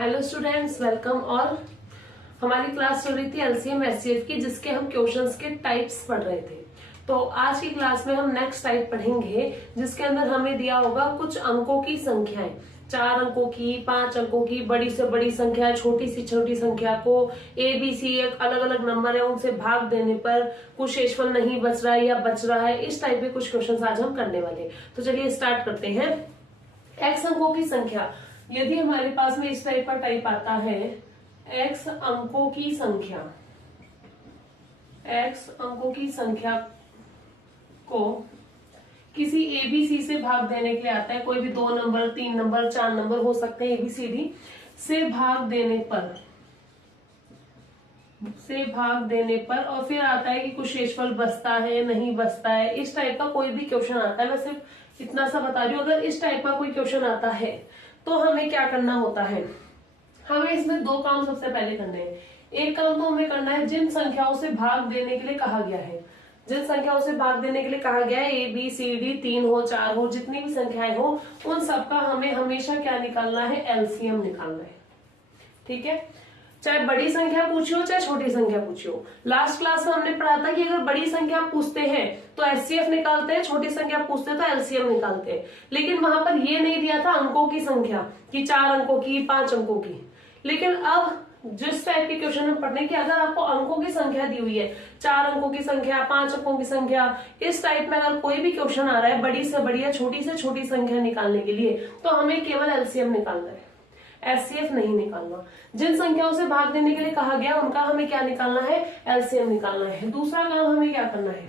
Hello students, welcome. और हमारी class चल रही थी एलसीएम एचसीएफ की, जिसके हम क्वेश्चंस के टाइप्स पढ़ रहे थे। तो आज की क्लास में हम नेक्स्ट टाइप पढ़ेंगे, जिसके अंदर हमें दिया होगा कुछ अंकों की संख्याएं, 4 अंकों की, 5 अंकों की, बड़ी से बड़ी संख्या, छोटी से छोटी संख्या को ए बी सी एक अलग अलग नंबर है, उनसे भाग देने पर कुछ शेषफल नहीं बच रहा है या बच रहा है। इस टाइप के कुछ क्वेश्चन आज हम करने वाले। तो चलिए स्टार्ट करते हैं। एक्स अंकों की संख्या, यदि हमारे पास में इस टाइप का टाइप आता है, एक्स अंकों की संख्या, एक्स अंकों की संख्या को किसी एबीसी से भाग देने के लिए आता है, कोई भी 2 नंबर, 3 नंबर, 4 नंबर हो सकते हैं, एबीसीडी से भाग देने पर और फिर आता है कि कुछ शेषफल बचता है नहीं बचता है। इस टाइप का कोई भी क्वेश्चन आता है, मैं सिर्फ इतना सा बता रही हूँ। अगर इस टाइप का कोई क्वेश्चन आता है तो हमें क्या करना होता है, हमें इसमें 2 काम सबसे पहले करने हैं। एक काम तो हमें करना है, जिन संख्याओं से भाग देने के लिए कहा गया है, जिन संख्याओं से भाग देने के लिए कहा गया है, ए बी सी डी 3 हो 4 हो, जितनी भी संख्याएं हो, उन सबका हमें हमेशा क्या निकालना है, एलसीएम निकालना है। ठीक है, चाहे बड़ी संख्या पूछी हो चाहे छोटी संख्या पूछी हो। लास्ट क्लास में हमने पढ़ा था कि अगर बड़ी संख्या पूछते हैं तो एचसीएफ निकालते हैं, छोटी संख्या पूछते हैं तो एलसीएम निकालते हैं। लेकिन वहां पर ये नहीं दिया था अंकों की संख्या कि 4 अंकों की, 5 अंकों की। लेकिन अब जिस टाइप के क्वेश्चन में पढ़ने की, अगर आपको अंकों की संख्या दी हुई है, 4 अंकों की संख्या, 5 अंकों की संख्या, इस टाइप में अगर कोई भी क्वेश्चन आ रहा है बड़ी से बड़ी या छोटी से छोटी संख्या निकालने के लिए, तो हमें केवल एलसीएम निकालना है, एचसीएफ नहीं निकालना। जिन संख्याओं से भाग देने के लिए कहा गया उनका हमें क्या निकालना है, एलसीएम निकालना है। दूसरा काम हमें क्या करना है,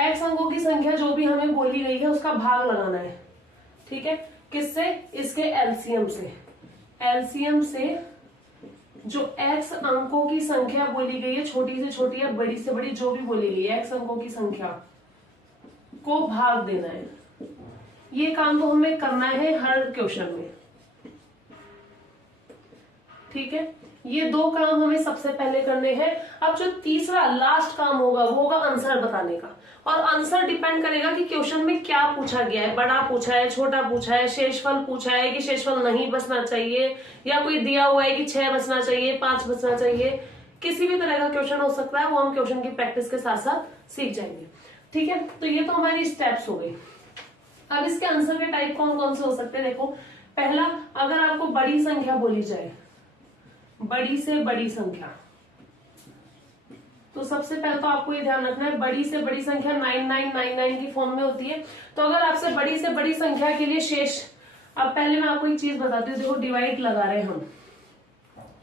एक्स अंकों की संख्या जो भी हमें बोली गई है उसका भाग लगाना है। ठीक है, किससे, इसके एलसीएम से। एलसीएम से जो एक्स अंकों की संख्या बोली गई है, छोटी से छोटी या बड़ी से बड़ी जो भी बोली गई है, एक्स अंकों की संख्या को भाग देना है। ये काम तो हमें करना है हर क्वेश्चन में। ठीक है, ये 2 काम हमें सबसे पहले करने हैं। अब जो तीसरा लास्ट काम होगा वो होगा आंसर बताने का। और आंसर डिपेंड करेगा कि क्वेश्चन में क्या पूछा गया है, बड़ा पूछा है, छोटा पूछा है, शेषफल पूछा है कि शेषफल नहीं बचना चाहिए, या कोई दिया हुआ है कि 6 बचना चाहिए, 5 बचना चाहिए। किसी भी तरह का क्वेश्चन हो सकता है, वो हम क्वेश्चन की प्रैक्टिस के साथ साथ सीख जाएंगे। ठीक है, तो ये तो हमारी स्टेप्स हो गई। अब इसके आंसर के टाइप कौन कौन से हो सकते हैं। देखो, पहला, अगर आपको बड़ी संख्या बोली जाए, बड़ी से बड़ी संख्या, तो सबसे पहले तो आपको ये ध्यान रखना है, बड़ी से बड़ी संख्या 9999 की फॉर्म में होती है। तो अगर आपसे बड़ी से बड़ी संख्या के लिए शेष, अब पहले मैं आपको एक चीज बताती हूँ। देखो, डिवाइड लगा रहे हैं हम,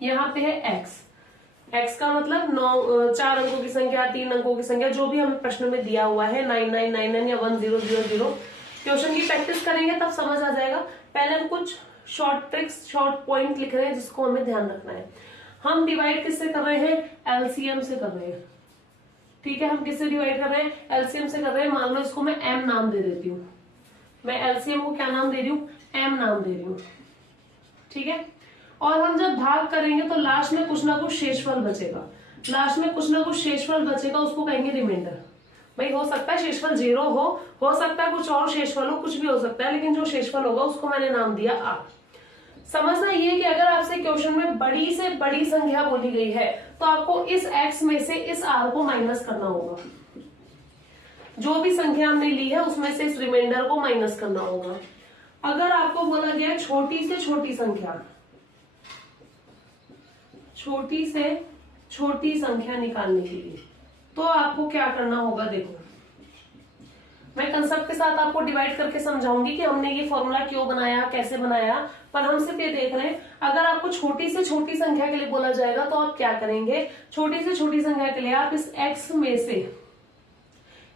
यहाँ पे है एक्स, एक्स का मतलब 4 अंकों की संख्या, 3 अंकों की संख्या, जो भी हमें प्रश्न में दिया हुआ है, 9999 या 1000। क्वेश्चन की प्रैक्टिस करेंगे तब समझ आ जाएगा। पहले हम कुछ शॉर्ट ट्रिक्स, शॉर्ट पॉइंट लिख रहे हैं जिसको हमें ध्यान रखना है। हम डिवाइड किससे कर रहे हैं, एलसीएम से कर रहे हैं। ठीक है, हम किससे डिवाइड कर रहे हैं, एलसीएम से कर रहे हैं। मान लो इसको मैं एम नाम दे देती हूँ, मैं एलसीएम को क्या नाम दे रही हूँ, एम नाम दे रही हूँ। ठीक है, और हम जब भाग करेंगे तो लास्ट में कुछ ना कुछ शेषफल बचेगा, लास्ट में कुछ ना कुछ शेषफल बचेगा, उसको कहेंगे रिमाइंडर। भाई हो सकता है शेषफल 0 हो सकता है कुछ और शेषफल हो, कुछ भी हो सकता है, लेकिन जो शेषफल होगा उसको मैंने नाम दिया आर। समझना ये कि अगर आपसे क्वेश्चन में बड़ी से बड़ी संख्या बोली गई है तो आपको इस एक्स में से इस आर को माइनस करना होगा। जो भी संख्या हमने ली है उसमें से इस रिमाइंडर को माइनस करना होगा। अगर आपको बोला गया है छोटी से छोटी संख्या, छोटी से छोटी संख्या निकालने के लिए, तो आपको क्या करना होगा। देखो, मैं कंसेप्ट के साथ आपको डिवाइड करके समझाऊंगी कि हमने ये फॉर्मूला क्यों बनाया, कैसे बनाया, पर हम सिर्फ ये देख रहे हैं। अगर आपको छोटी से छोटी संख्या के लिए बोला जाएगा तो आप क्या करेंगे, छोटी से छोटी संख्या के लिए आप इस x में से,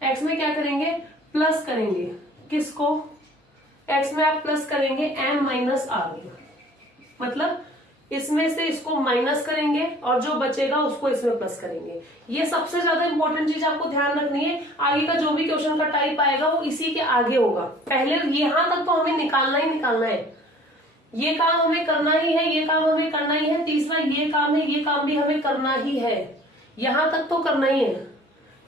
x में क्या करेंगे, प्लस करेंगे। किसको, x में आप प्लस करेंगे m माइनस आर, मतलब इसमें से इसको माइनस करेंगे और जो बचेगा उसको इसमें प्लस करेंगे। ये सबसे ज्यादा इंपॉर्टेंट चीज आपको ध्यान रखनी है। आगे का जो भी क्वेश्चन का टाइप आएगा वो इसी के आगे होगा। पहले यहां तक तो हमें निकालना ही निकालना है, ये काम हमें करना ही है, ये काम हमें करना ही है। तीसरा ये काम है, ये काम भी हमें करना ही है, यहां तक तो करना ही है।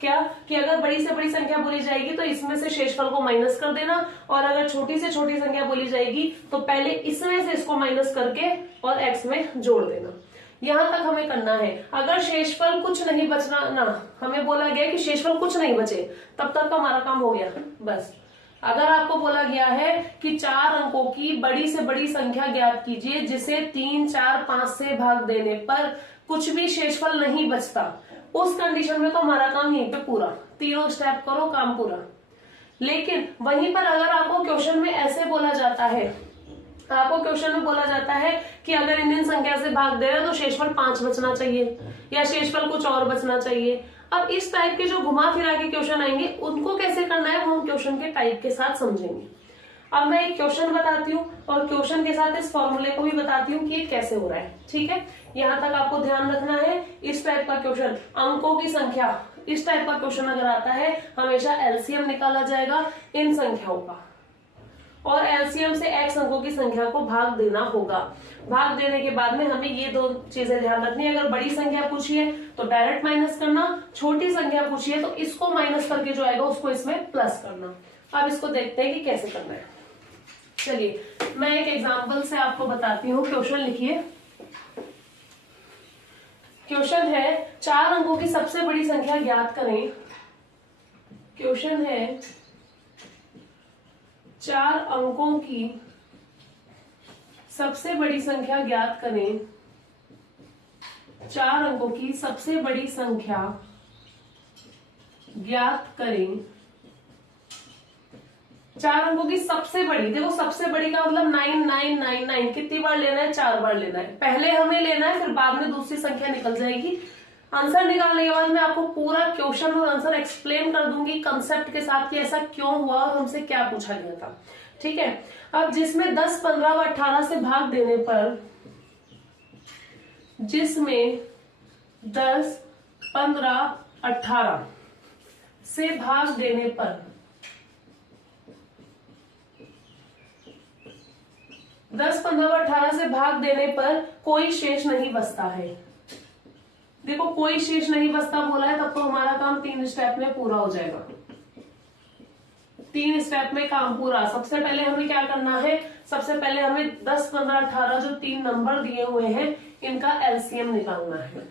क्या कि अगर बड़ी से बड़ी संख्या बोली जाएगी तो इसमें से शेषफल को माइनस कर देना, और अगर छोटी से छोटी संख्या बोली जाएगी तो पहले इसमें से इसको माइनस करके और x में जोड़ देना। यहां तक हमें करना है। अगर शेषफल कुछ नहीं बचना ना, हमें बोला गया कि शेषफल कुछ नहीं बचे, तब तक हमारा काम हो गया बस। अगर आपको बोला गया है कि 4 अंकों की बड़ी से बड़ी संख्या ज्ञात कीजिए जिसे 3, 4, 5 से भाग देने पर कुछ भी शेषफल नहीं बचता, उस कंडीशन में तो हमारा काम यहीं पे पूरा, तीनों स्टेप करो काम पूरा। लेकिन वहीं पर अगर आपको क्वेश्चन में ऐसे बोला जाता है, आपको क्वेश्चन में बोला जाता है कि अगर इन संख्या से भाग दे रहे हैं तो शेषफल 5 बचना चाहिए या शेषफल कुछ और बचना चाहिए। अब इस टाइप के जो घुमा फिरा के क्वेश्चन आएंगे उनको कैसे करना है वो हम क्वेश्चन के टाइप के साथ समझेंगे। अब मैं एक क्वेश्चन बताती हूँ और क्वेश्चन के साथ इस फॉर्मूले को भी बताती हूँ कि ये कैसे हो रहा है, ठीक है। यहाँ तक आपको ध्यान रखना है। इस टाइप का क्वेश्चन, अंकों की संख्या, इस टाइप का क्वेश्चन अगर आता है हमेशा एलसीएम निकाला जाएगा इन संख्याओं का, और एलसीएम से x अंकों की संख्या को भाग देना होगा। भाग देने के बाद में हमें ये 2 चीजें ध्यान रखनी है। अगर बड़ी संख्या पूछी है तो डायरेक्ट माइनस करना, छोटी संख्या पूछी है तो इसको माइनस करके जो आएगा उसको इसमें प्लस करना। अब इसको देखते हैं कि कैसे करना है। चलिए मैं एक एग्जांपल से आपको बताती हूँ। क्वेश्चन लिखिए। क्वेश्चन है 4 अंकों की सबसे बड़ी संख्या ज्ञात करें। क्वेश्चन है 4 अंकों की सबसे बड़ी संख्या ज्ञात करें। 4 अंकों की सबसे बड़ी संख्या ज्ञात करें। 4 अंकों की सबसे बड़ी, देखो सबसे बड़ी का मतलब 9999, कितनी बार लेना है? 4 बार लेना है। पहले हमें लेना है, फिर बाद में दूसरी संख्या निकल जाएगी। आंसर निकालने के बाद मैं आपको पूरा क्वेश्चन और आंसर एक्सप्लेन कर दूंगी कंसेप्ट के साथ कि ऐसा क्यों हुआ और हमसे क्या पूछा गया था, ठीक है। अब जिसमें 10, 15 व 18 से भाग देने पर, जिसमें 10, 15, 18 से भाग देने पर 10, 15 व 18 से भाग देने पर कोई शेष नहीं बचता है। देखो कोई शेष नहीं बचता बोला है, तब तो हमारा काम 3 स्टेप में पूरा हो जाएगा। 3 स्टेप में काम पूरा। सबसे पहले हमें क्या करना है? सबसे पहले हमें 10, 15, 18 जो 3 नंबर दिए हुए हैं इनका एलसीएम निकालना है।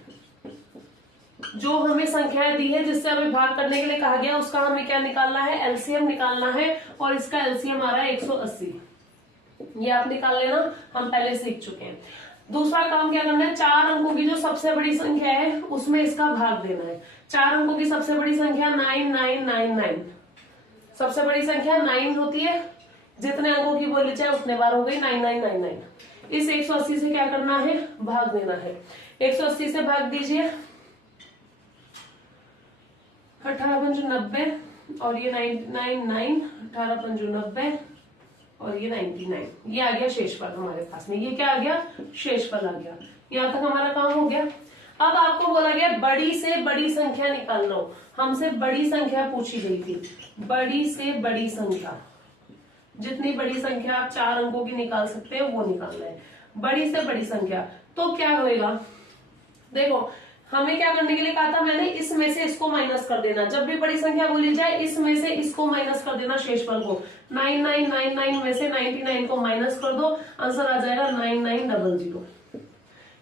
जो हमें संख्याएं दी है जिससे हमें भाग करने के लिए कहा गया उसका हमें क्या निकालना है? एलसीएम निकालना है, और इसका एलसीएम आ रहा है 180। ये आप निकाल लेना, हम पहले सीख चुके हैं। दूसरा काम क्या करना है? 4 अंकों की जो सबसे बड़ी संख्या है उसमें इसका भाग देना है। 4 अंकों की सबसे बड़ी संख्या 9999, सबसे बड़ी संख्या 9 होती है। जितने अंकों की बोली जाए उतने बार हो गई 9999। इस 180 से क्या करना है? भाग देना है। 180 से भाग दीजिए, 18 पंजू 90, और ये 999, 18 पंजू 90, और ये 99। ये आ गया शेषफल हमारे पास में। ये क्या आ गया? शेषफल आ गया। यहाँ तक हमारा काम हो गया। अब आपको बोला गया बड़ी से बड़ी संख्या निकाल लो। हमसे बड़ी संख्या पूछी गई थी। बड़ी से बड़ी संख्या, जितनी बड़ी संख्या आप 4 अंकों की निकाल सकते हैं वो निकालना है। बड़ी से बड़ी संख्या तो क्या होएगा? देखो हमें क्या करने के लिए कहा था मैंने? इसमें से इसको माइनस कर देना। जब भी बड़ी संख्या बोली जाए इसमें से इसको माइनस कर देना शेषफल को। 9999 में से 99 को माइनस कर दो, आंसर आ जाएगा 9900।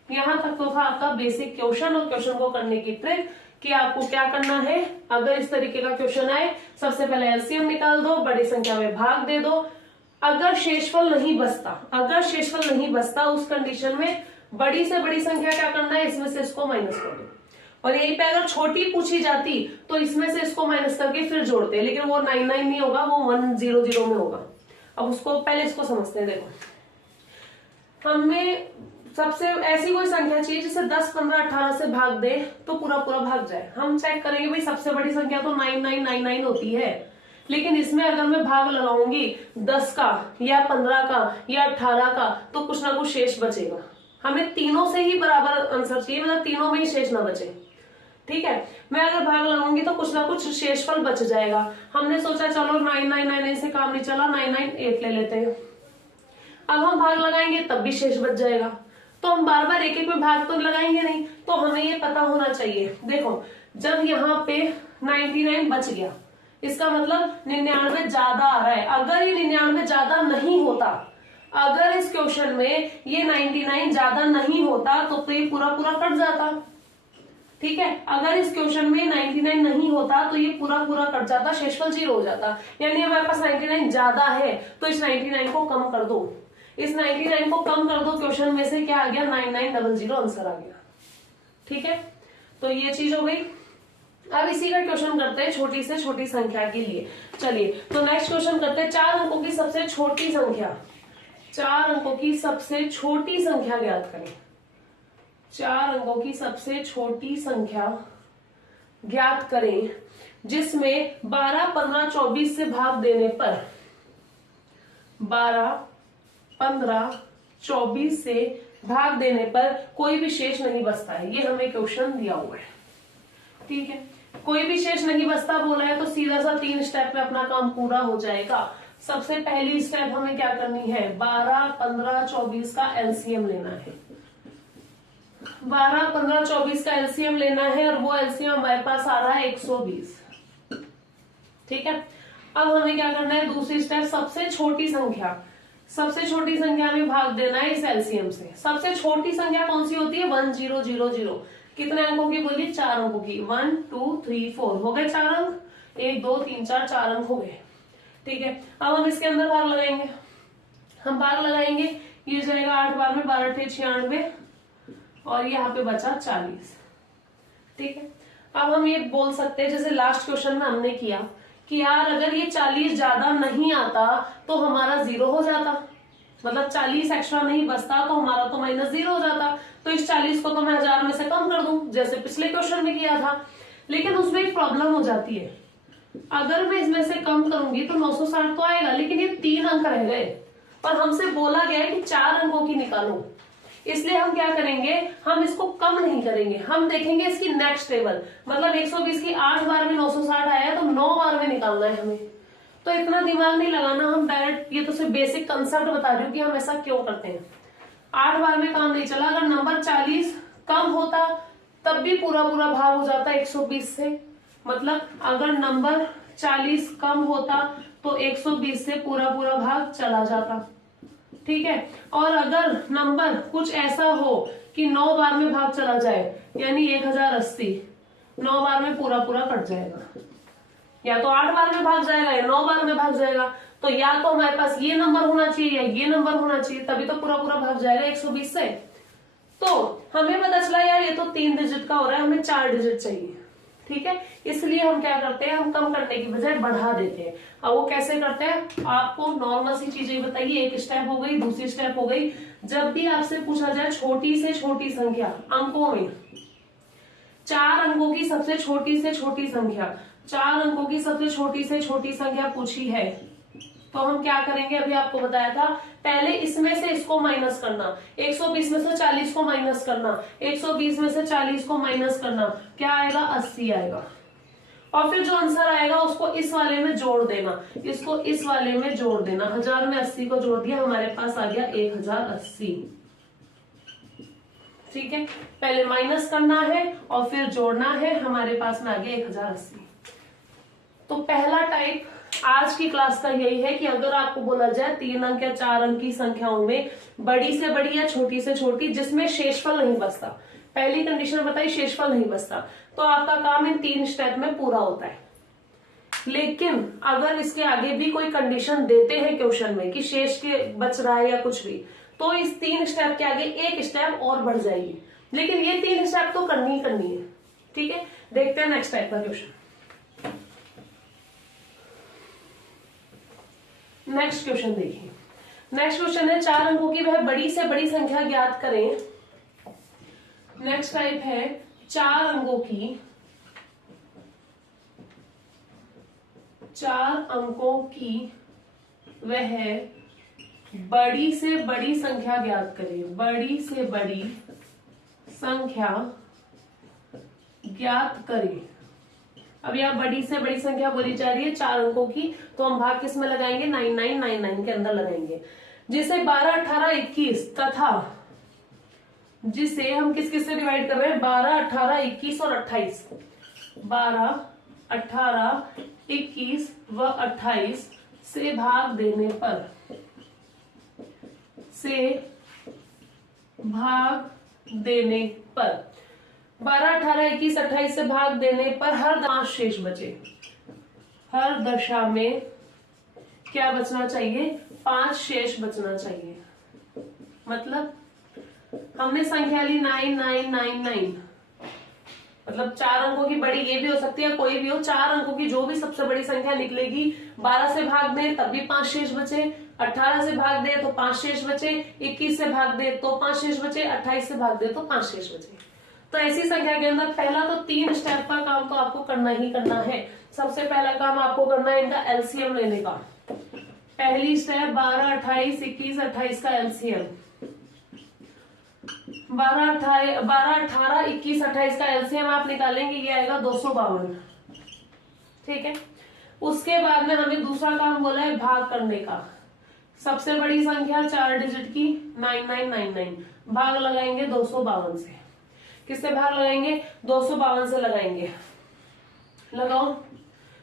यहाँ तक तो था आपका बेसिक क्वेश्चन। और क्वेश्चन को करने की ट्रिक कि आपको क्या करना है। अगर इस तरीके का क्वेश्चन आए, सबसे पहले एलसीएम निकाल दो, बड़ी संख्या में भाग दे दो। अगर शेषफल नहीं बचता, उस कंडीशन में बड़ी से बड़ी संख्या क्या करना है? इसमें से इसको माइनस कर दो। और यहीं पे अगर छोटी पूछी जाती तो इसमें से इसको माइनस करके फिर जोड़ते, लेकिन वो 99 नहीं होगा, वो 100 में होगा। अब उसको पहले इसको समझते हैं। देखो हमें सबसे ऐसी कोई संख्या चाहिए जिसे 10, 15, 18 से भाग दे तो पूरा पूरा भाग जाए। हम चेक करेंगे भाई सबसे बड़ी संख्या तो 9999 होती है, लेकिन इसमें अगर मैं भाग लगाऊंगी 10 का या 15 का या 18 का तो कुछ ना कुछ शेष बचेगा। हमें तीनों से ही बराबर आंसर चाहिए, मतलब तीनों में ही शेष ना बचे, ठीक है। मैं अगर भाग लगाऊंगी तो कुछ ना कुछ शेषफल बच जाएगा। हमने सोचा चलो 9999 से काम नहीं चला, 998 ले लेते हैं। अब हम भाग लगाएंगे तब भी शेष बच जाएगा, तो हम बार बार एक एक में भाग तो लगाएंगे नहीं। तो हमें ये पता होना चाहिए। देखो जब यहाँ पे 99 बच गया, इसका मतलब 99 ज्यादा आ रहा है। अगर ये 99 ज्यादा नहीं होता, अगर इस क्वेश्चन में ये 99 ज्यादा नहीं होता तो ये पूरा पूरा कट जाता। ठीक है, अगर इस क्वेश्चन में 99 नहीं होता तो ये पूरा पूरा कट जाता, शेषफल 0 हो जाता। यानी हमारे पास 99 ज्यादा है तो इस 99 को कम कर दो, इस 99 को कम कर दो, क्वेश्चन में से क्या आ गया 9900 आंसर आ गया। ठीक है, तो ये चीज हो गई। अब इसी का क्वेश्चन करते हैं छोटी से छोटी संख्या के लिए। चलिए तो नेक्स्ट क्वेश्चन करते हैं 4 अंकों की सबसे छोटी संख्या। 4 अंकों की सबसे छोटी संख्या ज्ञात करें। 4 अंकों की सबसे छोटी संख्या ज्ञात करें जिसमें 12, 15, 24 से भाग देने पर 12, 15, 24 से भाग देने पर कोई भी शेष नहीं बचता है। ये हमें क्वेश्चन दिया हुआ है। ठीक है, कोई भी शेष नहीं बचता बोला है तो सीधा सा 3 स्टेप में अपना काम पूरा हो जाएगा। सबसे पहली स्टेप हमें क्या करनी है, 12, 15, 24 का एलसीएम लेना है। 12, 15, 24 का एलसीएम लेना है और वो एलसीएम हमारे पास आ रहा है 120। ठीक है, अब हमें क्या करना है, दूसरी स्टेप सबसे छोटी संख्या, सबसे छोटी संख्या में भाग देना है इस एलसीएम से। सबसे छोटी संख्या कौन सी होती है, 1000। कितने अंकों की बोली, 4 अंकों की, 1 2 3 4 हो गए 4 अंक, 1 2 3 4 4 अंक हो गए। ठीक है, अब हम इसके अंदर भाग लगाएंगे, हम भाग लगाएंगे, ये जाएगा 8 बार में 12 × 96 और यहाँ पे बचा 40। ठीक है, अब हम ये बोल सकते हैं जैसे लास्ट क्वेश्चन में हमने किया कि यार अगर ये 40 ज्यादा नहीं आता तो हमारा 0 हो जाता, मतलब 40 एक्स्ट्रा नहीं बचता तो हमारा तो -0 हो जाता। तो इस 40 को तो मैं 1000 में से कम कर दूं जैसे पिछले क्वेश्चन में किया था। लेकिन उसमें एक प्रॉब्लम हो जाती है, अगर मैं इसमें से कम करूंगी तो 960 तो आएगा, लेकिन ये 3 अंक रह गए और हमसे बोला गया है कि 4 अंकों की निकालो। इसलिए हम क्या करेंगे, हम इसको कम नहीं करेंगे, हम देखेंगे इसकी नेक्स्ट टेबल, मतलब 120 की 8 बार में 960 आया तो 9 बार में निकालना है हमें। तो इतना दिमाग नहीं लगाना, हम डायरेक्ट, ये तो सिर्फ बेसिक कंसेप्ट बता रही हूँ कि हम ऐसा क्यों करते हैं। 8 बार में काम नहीं चला, अगर नंबर 40 कम होता तब भी पूरा पूरा भाग हो जाता 120 से, मतलब अगर नंबर 40 कम होता तो 120 से पूरा पूरा भाग चला जाता। ठीक है, और अगर नंबर कुछ ऐसा हो कि 9 बार में भाग चला जाए, यानी 1080, 9 बार में पूरा पूरा कट जाएगा, या तो 8 बार में भाग जाएगा या 9 बार में भाग जाएगा। तो या तो हमारे पास ये नंबर होना चाहिए या ये नंबर होना चाहिए, तभी तो पूरा पूरा भाग जाएगा 120 से। तो हमें पता चला यार ये तो 3 डिजिट का हो रहा है, हमें 4 डिजिट चाहिए। ठीक है, इसलिए हम क्या करते हैं, हम कम करने की बजाय बढ़ा देते हैं। अब वो कैसे करते हैं, आपको नॉर्मल सी चीजें बताइए। एक स्टेप हो गई, दूसरी स्टेप हो गई, जब भी आपसे पूछा जाए छोटी से छोटी संख्या अंकों में, 4 अंकों की सबसे छोटी से छोटी संख्या, 4 अंकों की सबसे छोटी से छोटी संख्या पूछी है, तो हम क्या करेंगे, अभी आपको बताया था, पहले इसमें से इसको माइनस करना, 120 में से 40 को माइनस करना, 120 में से 40 को माइनस करना, क्या आएगा, 80 आएगा। और फिर जो आंसर आएगा उसको इस वाले में जोड़ देना, इसको इस वाले में जोड़ देना। 1000 में 80 को जोड़ दिया, हमारे पास आ गया 1080। ठीक है, पहले माइनस करना है और फिर जोड़ना है, हमारे पास में आ गया 1080। तो पहला टाइप आज की क्लास का यही है कि अगर आपको बोला जाए 3 अंक या 4 अंक की संख्याओं में बड़ी से बड़ी या छोटी से छोटी जिसमें शेषफल नहीं बचता, पहली कंडीशन बताई शेषफल नहीं बचता, तो आपका काम इन 3 स्टेप में पूरा होता है। लेकिन अगर इसके आगे भी कोई कंडीशन देते हैं क्वेश्चन में कि शेष के बच रहा है या कुछ भी, तो इस 3 स्टेप के आगे एक स्टेप और बढ़ जाएगी, लेकिन ये 3 स्टेप तो करनी ही करनी है। ठीक है, देखते हैं नेक्स्ट टाइप का क्वेश्चन। नेक्स्ट क्वेश्चन देखिए, नेक्स्ट क्वेश्चन है 4 अंकों की वह बड़ी से बड़ी संख्या ज्ञात करें। नेक्स्ट टाइप है 4 अंकों की, 4 अंकों की वह बड़ी से बड़ी संख्या ज्ञात करें। बड़ी से बड़ी संख्या ज्ञात करें। अब यहाँ बड़ी से बड़ी संख्या बोली जा रही है 4 अंकों की, तो हम भाग किस में लगाएंगे, 9999 के अंदर लगाएंगे, जिसे 12, 18, 21 तथा जिसे हम किस किस से डिवाइड कर रहे हैं, 12, 18, 21 और 28। 12, 18, 21 व 28 से भाग देने पर, से भाग देने पर 12, 18, 21, 28 से भाग देने पर हर 5 शेष बचे। हर दशा में क्या बचना चाहिए? 5 शेष बचना चाहिए। मतलब हमने संख्या ली 9999, मतलब 4 अंकों की बड़ी ये भी हो सकती है, कोई भी हो, 4 अंकों की जो भी सबसे बड़ी संख्या निकलेगी, 12 से भाग दे तब भी 5 शेष बचे, 18 से भाग दे तो 5 शेष बचे, 21 से भाग दे तो 5 शेष बचे, 28 से भाग दे तो 5 शेष बचे। तो ऐसी संख्या के अंदर पहला तो 3 स्टेप का काम तो आपको करना ही करना है। सबसे पहला काम आपको करना है इनका एलसीएम लेने का। पहली स्टेप 12, 28, 21, 28 का एलसीएम। 12, 18, 21, 28 का एलसीएम आप निकालेंगे, ये आएगा 252। ठीक है। उसके बाद में हमें दूसरा काम बोला है भाग करने का। सबसे बड़ी संख्या 4 डिजिट की 9999, भाग लगाएंगे 252 से। किससे भाग लगाएंगे? 252 से लगाएंगे। लगाओ।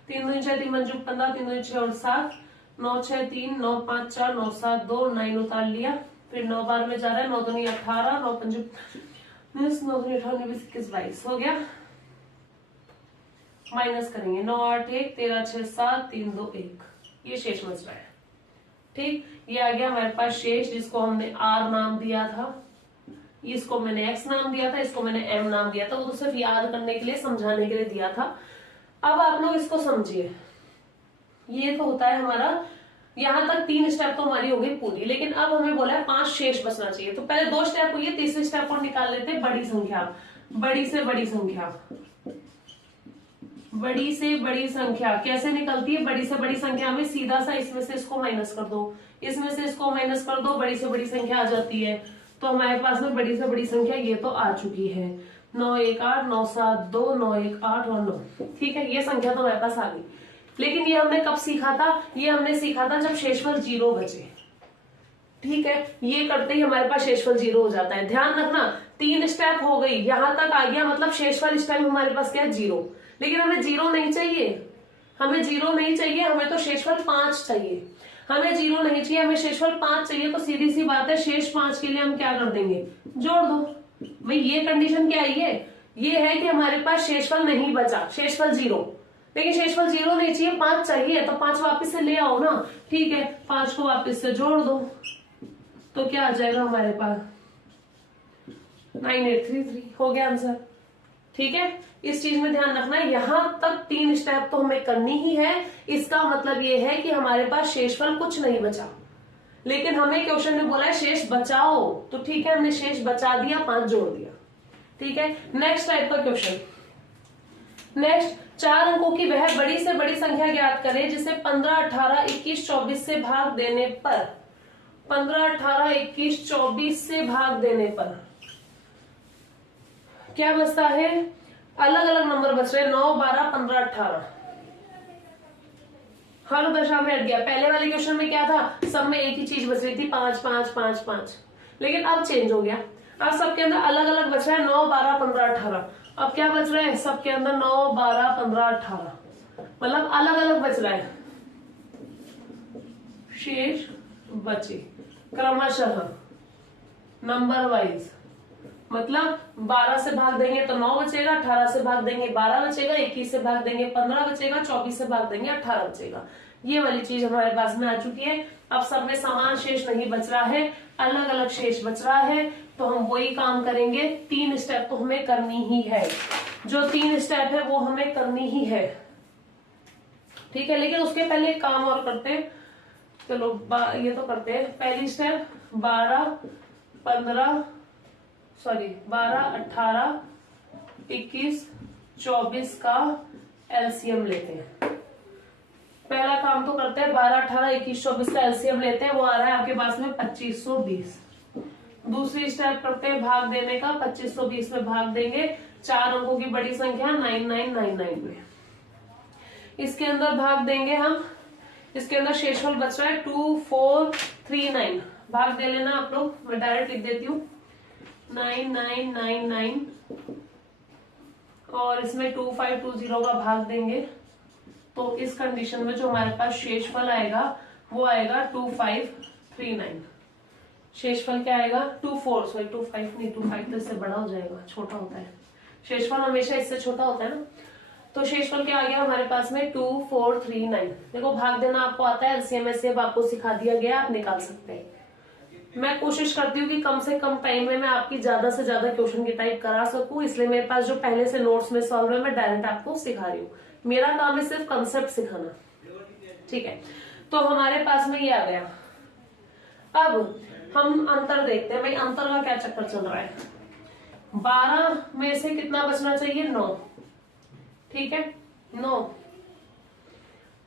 3 दूनी 6, 3 पंचुक 15, 3 दूनी 6 और 7, 9 6 3, 9 5 4, 9 7 2, 9 उतार लिया, फिर 9 बार में जा रहा है, 9 दूनी 18, 9 पंचुक 9 दूनी 18, 21 22 हो गया। माइनस करेंगे 9 8 1, 13 6 7, 3 2 1, ये शेष बच रहा है। ठीक, ये आ गया हमारे पास शेष, जिसको हमने आर नाम दिया था, इसको मैंने एक्स नाम दिया था, इसको मैंने एम नाम दिया था। वो तो सिर्फ याद करने के लिए, समझाने के लिए दिया था। अब आप लोग इसको समझिए। ये तो होता है हमारा, यहां तक 3 स्टेप तो हमारी हो गई पूरी, लेकिन अब हमें बोला है 5 शेष बचना चाहिए। तो पहले 2 स्टेप हुई है, तीसरे स्टेप को निकाल लेते हैं बड़ी संख्या। बड़ी से बड़ी संख्या, बड़ी से बड़ी संख्या कैसे निकलती है? बड़ी से बड़ी संख्या में सीधा सा इसमें से इसको माइनस कर दो, इसमें से इसको माइनस कर दो, बड़ी से बड़ी संख्या आ जाती है। तो हमारे पास में बड़ी से बड़ी संख्या ये तो आ चुकी है, 9 1 8, 9 7 2, 9 1 8 और 9। ठीक है, ये संख्या तो हमारे पास आ गई। लेकिन ये हमने कब सीखा था? ये हमने सीखा था जब शेषफल 0 बचे। ठीक है, ये करते ही हमारे पास शेषफल 0 हो जाता है। ध्यान रखना, 3 स्टेप हो गई, यहां तक आ गया, मतलब शेषफल इस टाइम हमारे पास क्या है? 0। लेकिन हमें 0 नहीं चाहिए, हमें 0 नहीं चाहिए, हमें तो शेषफल 5 चाहिए। हमें 0 नहीं चाहिए, हमें शेषफल 5 चाहिए। तो सीधी सी बात है, शेष 5 के लिए हम क्या कर देंगे? जोड़ दो। भाई ये कंडीशन क्या है? ये है कि हमारे पास शेषफल नहीं बचा, शेषफल 0। लेकिन शेषफल 0 नहीं चाहिए, 5 चाहिए, तो 5 वापस से ले आओ ना। ठीक है, 5 को वापस से जोड़ दो, तो क्या आ जाएगा हमारे पास? 9833 हो गया आंसर। ठीक है, इस चीज में ध्यान रखना है, यहां तक 3 स्टेप तो हमें करनी ही है। इसका मतलब ये है कि हमारे पास शेषफल कुछ नहीं बचा, लेकिन हमें क्वेश्चन ने बोला है शेष बचाओ। तो ठीक है, हमने शेष बचा दिया, 5 जोड़ दिया। ठीक है, नेक्स्ट टाइप का क्वेश्चन। नेक्स्ट, 4 अंकों की वह बड़ी से बड़ी संख्या ज्ञात करें जिसे 15, 18, 21, 24 से भाग देने पर, 15, 18, 21, 24 से भाग देने पर क्या बचता है? अलग अलग नंबर बच रहे हैं, 9, 12, 15, 18। हर दशा में हट गया। पहले वाले क्वेश्चन में क्या था? सब में एक ही चीज बच रही थी, 5 5 5 5। लेकिन अब चेंज हो गया, अब सबके अंदर अलग अलग बच रहा है, 9, 12, 15, 18। अब क्या बच रहा है? सबके अंदर 9, 12, 15, 18, मतलब अलग अलग बच रहा है। शेष बचे क्रमशः नंबर वाइज, मतलब 12 से भाग देंगे तो 9 बचेगा, 18 से भाग देंगे 12 बचेगा, 21 से भाग देंगे 15 बचेगा, 24 से भाग देंगे 18 बचेगा। ये वाली चीज हमारे पास में आ चुकी है। अब सब में समान शेष नहीं बच रहा है, अलग अलग शेष बच रहा है। तो हम वही काम करेंगे, 3 स्टेप तो हमें करनी ही है। जो 3 स्टेप है वो हमें करनी ही है। ठीक है, लेकिन उसके पहले एक काम और करते हैं। चलो ये तो करते हैं। पहली स्टेप 12, 18, 21, 24 का एलसीएम लेते हैं। पहला काम तो करते हैं, 12, 18, 21, 24 का एलसीएम लेते हैं। वो आ रहा है आपके पास में 2520। दूसरी स्टेप करते हैं भाग देने का, 2520 में भाग देंगे 4 अंकों की बड़ी संख्या 9999 में। इसके अंदर भाग देंगे हम, इसके अंदर शेषफल बच रहा है 2439। भाग दे लेना आप लोग, मैं डायरेक्ट लिख देती हूँ 9999 और इसमें 2520 का भाग देंगे तो इस कंडीशन में जो हमारे पास शेषफल आएगा वो आएगा 2539। शेषफल क्या आएगा 24 नहीं 25 तो इससे बड़ा हो जाएगा, छोटा होता है शेषफल, हमेशा इससे छोटा होता है ना। तो शेषफल क्या आ गया हमारे पास में 2439। देखो भाग देना आपको आता है, एलसीएम एचसीएफ आपको सिखा दिया गया, आप निकाल सकते हैं। मैं कोशिश करती हूँ कि कम से कम टाइम में मैं आपकी ज्यादा से ज्यादा क्वेश्चन की टाइप करा सकूं, इसलिए मेरे पास जो पहले से नोट्स में सॉल्व है मैं डायरेक्ट आपको सिखा रही हूँ। मेरा काम है सिर्फ कंसेप्ट सिखाना, ठीक है। तो हमारे पास में ये आ गया। अब हम अंतर देखते हैं, भाई अंतर का क्या चक्कर चल रहा है। 12 में से कितना बचना चाहिए 9, ठीक है 9,